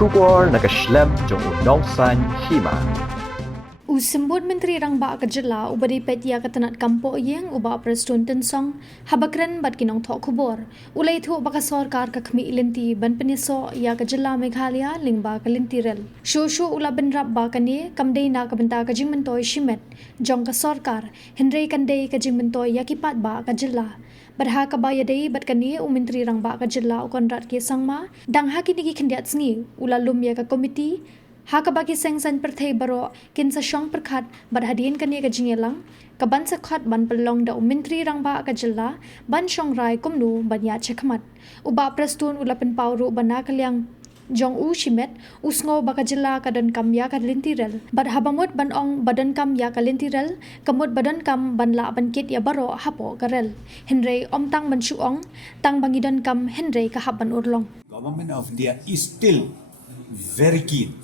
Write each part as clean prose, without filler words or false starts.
Shubor nakaslem jong unongsan Hima. Usembut Menteri Rangba ke Jylla ubadi pet Ïaka tanat kampo yang uba Prestone Tynsong habakran bat kinong thok khubor ulai thu baka sarkar ka khmi Lynti ban peniso Ïaka Jylla Meghalaya lingba ka Lynti rel shosho ula benrap ba kane kamdei na ka benta ka jingmentoi shimet jong ka sarkar henrei kandei ka jingmentoi yakipat ba ka Jylla Badha kabaya dei bat kani Menteri Rangba ka Jylla ukon rat ke sangma dang hakini ki khendiat sngi ula lumya ka komiti Haka bagi sengsan perthai baro kin sa syong perkhat badhadien kani ka jingelang kaban sakhat ban pelong da Menteri Rangba ka Jylla ban syong rai kumnu ban ya chekmat uba Prestone ulapen pauru bana kalyang jong u shimet usngo baka Jylla ka Donkam ya ka Lynti rel badhabamut ban ong Donkam ya ka Lynti rel kamut Donkam ban la ban kit ya baro hapo ka rel henrei omtang ban suong tang bangi Donkam henrei ka haban urlong Government of India is still very keen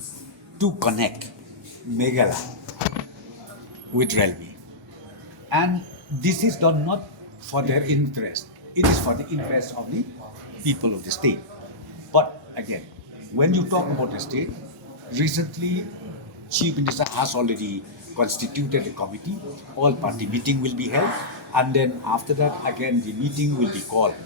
to connect Meghalaya with railway. And this is done not for their interest. It is for the interest of the people of the state. But again, when you talk about the state, recently Chief Minister has already constituted a committee. All party meeting will be held. And then after that, again, the meeting will be called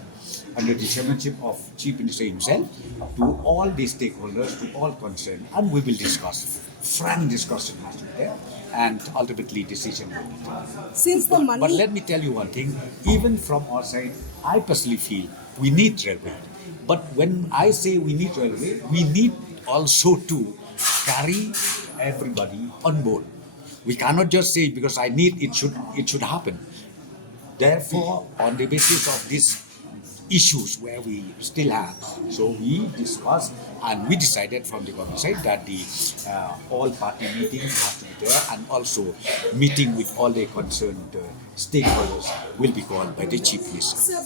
under the chairmanship of Chief Minister himself to all the stakeholders, to all concerned, and we will discuss. Frank discussion has to be there, and ultimately decision will be taken. Since the money... But let me tell you one thing, even from our side, I personally feel we need railway. But when I say we need railway, we need also to carry everybody on board. We cannot just say because I need it should happen. Therefore, on the basis of these issues where we still have, so we discussed and we decided from the government side that the all party meeting has to be there, and also meeting with all the concerned stakeholders will be called by the chief minister.